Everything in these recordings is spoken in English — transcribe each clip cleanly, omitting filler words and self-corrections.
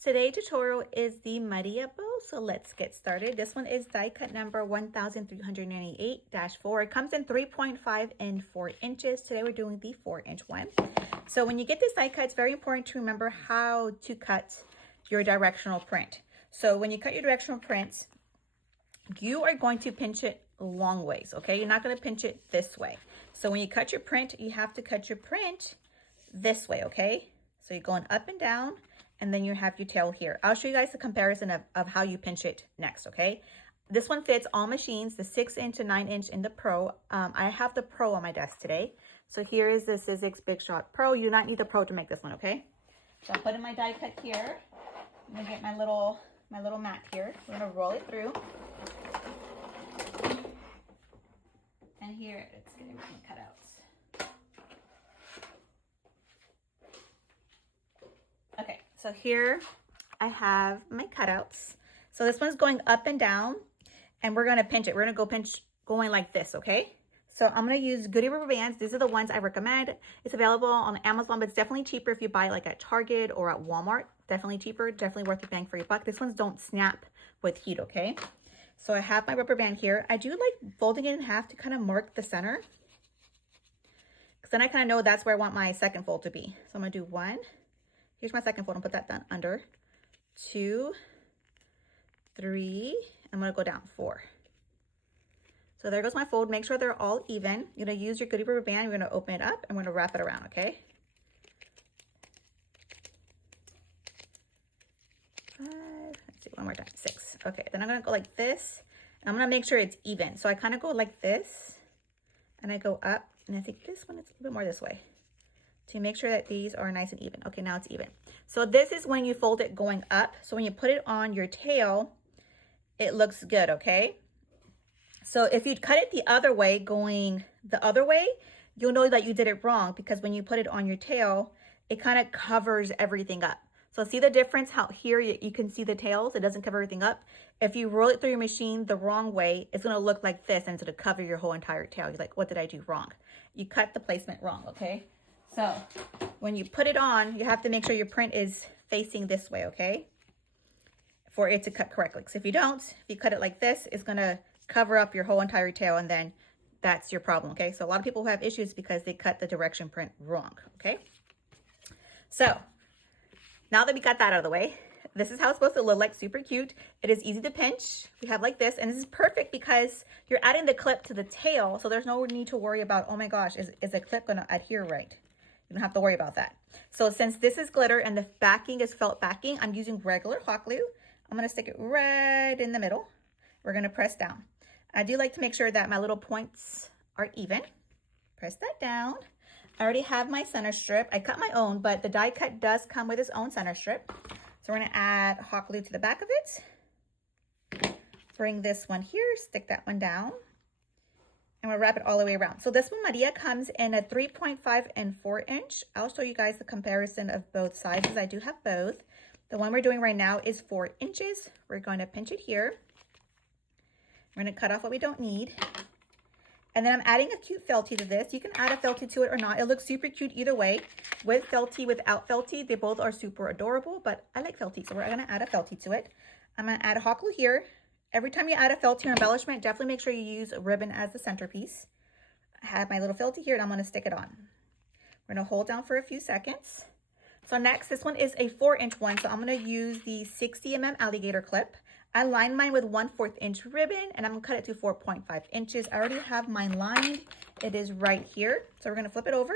Today's tutorial is the Mariah bow, so let's get started. This one is die cut number 1398-4. It comes in 3.5 and 4 inches. Today we're doing the 4-inch one. So when you get this die cut, it's very important to remember how to cut your directional print. So when you cut your directional print, you are going to pinch it long ways, okay? You're not going to pinch it this way. So when you cut your print, you have to cut your print this way, okay? So you're going up and down, and then you have your tail here. I'll show you guys the comparison of how you pinch it next, okay? This one fits all machines, the 6-inch and 9-inch in the Pro. I have the Pro on my desk today. So here is the Sizzix Big Shot Pro. You do not need the Pro to make this one, okay? So I'll put in my die cut here. I'm gonna get my little mat here. We're gonna roll it through. And here, let's get everything cut out. Okay, so here I have my cutouts. So this one's going up and down, and we're gonna pinch it. We're gonna go pinch going like this, okay? So I'm gonna use Goody rubber bands. These are the ones I recommend. It's available on Amazon, but it's definitely cheaper if you buy it like at Target or at Walmart. Definitely cheaper, definitely worth the bang for your buck. This ones don't snap with heat, okay? So I have my rubber band here. I do like folding it in half to kind of mark the center, because then I kind of know that's where I want my second fold to be. So I'm gonna do one. Here's my second fold, and put that down under. 2, 3, I'm gonna go down 4. So there goes my fold. Make sure they're all even. You're gonna use your Goody rubber band, you're gonna open it up, and we're gonna wrap it around, okay? 5, let's do one more time, 6. Okay, then I'm gonna go like this, and I'm gonna make sure it's even. So I kind of go like this, and I go up, and I think this one is a little bit more this way, to make sure that these are nice and even. Okay, now it's even. So this is when you fold it going up. So when you put it on your tail, it looks good, okay? So if you cut it the other way, going the other way, you'll know that you did it wrong, because when you put it on your tail, it kind of covers everything up. So see the difference how here you can see the tails, it doesn't cover everything up. If you roll it through your machine the wrong way, it's gonna look like this, and it's gonna cover your whole entire tail. You're like, what did I do wrong? You cut the placement wrong, okay? So when you put it on, you have to make sure your print is facing this way, okay? For it to cut correctly. So if you don't, if you cut it like this, it's gonna cover up your whole entire tail, and then that's your problem, okay? So a lot of people have issues because they cut the direction print wrong, okay? So now that we got that out of the way, this is how it's supposed to look like, super cute. It is easy to pinch. We have like this, and this is perfect because you're adding the clip to the tail, so there's no need to worry about, oh my gosh, is the clip gonna adhere right? You don't have to worry about that. So since this is glitter and the backing is felt backing, I'm using regular hot glue. I'm gonna stick it right in the middle. We're gonna press down. I do like to make sure that my little points are even. Press that down. I already have my center strip. I cut my own, but the die cut does come with its own center strip. So we're gonna add hot glue to the back of it. Bring this one here, stick that one down, and we'll wrap it all the way around. So this one, Mariah, comes in a 3.5 and 4 inch. I'll show you guys the comparison of both sizes. I do have both. The one we're doing right now is 4 inches. We're going to pinch it here. We're going to cut off what we don't need. And then I'm adding a cute felty to this. You can add a felty to it or not. It looks super cute either way. With felty, without felty, they both are super adorable, but I like felty, so we're going to add a felty to it. I'm going to add a hot glue here. Every time you add a felty or embellishment, definitely make sure you use a ribbon as the centerpiece. I have my little felty here, and I'm going to stick it on. We're going to hold down for a few seconds. So next, this one is a 4-inch one, so I'm going to use the 60 mm alligator clip. I lined mine with 1/4 inch ribbon, and I'm going to cut it to 4.5 inches. I already have mine lined. It is right here. So we're going to flip it over.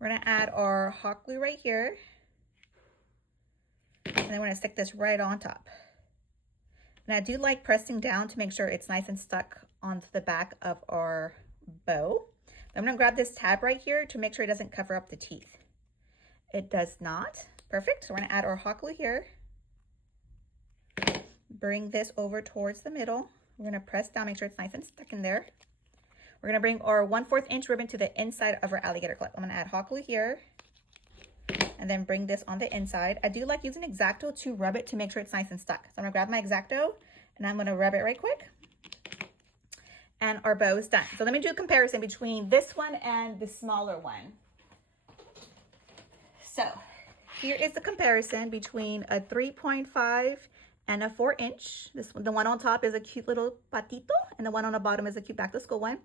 We're going to add our hot glue right here. And then we're going to stick this right on top. And I do like pressing down to make sure it's nice and stuck onto the back of our bow. I'm going to grab this tab right here to make sure it doesn't cover up the teeth. It does not. Perfect. So we're going to add our hot glue here. Bring this over towards the middle. We're going to press down, make sure it's nice and stuck in there. We're going to bring our 1/4 inch ribbon to the inside of our alligator clip. I'm going to add hot glue here, and then bring this on the inside. I do like using X-Acto to rub it to make sure it's nice and stuck. So I'm going to grab my X-Acto, and I'm going to rub it right quick. And our bow is done. So let me do a comparison between this one and the smaller one. So here is the comparison between a 3.5 and a 4-inch. This one, the one on top is a cute little patito, and the one on the bottom is a cute back to school one.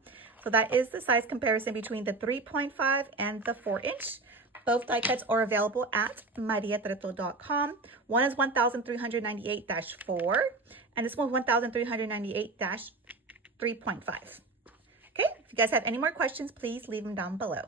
So that is the size comparison between the 3.5 and the 4-inch. Both die cuts are available at mariatretodiyco.com. One is 1,398-4, and this one 1,398-3.5. Okay, if you guys have any more questions, please leave them down below.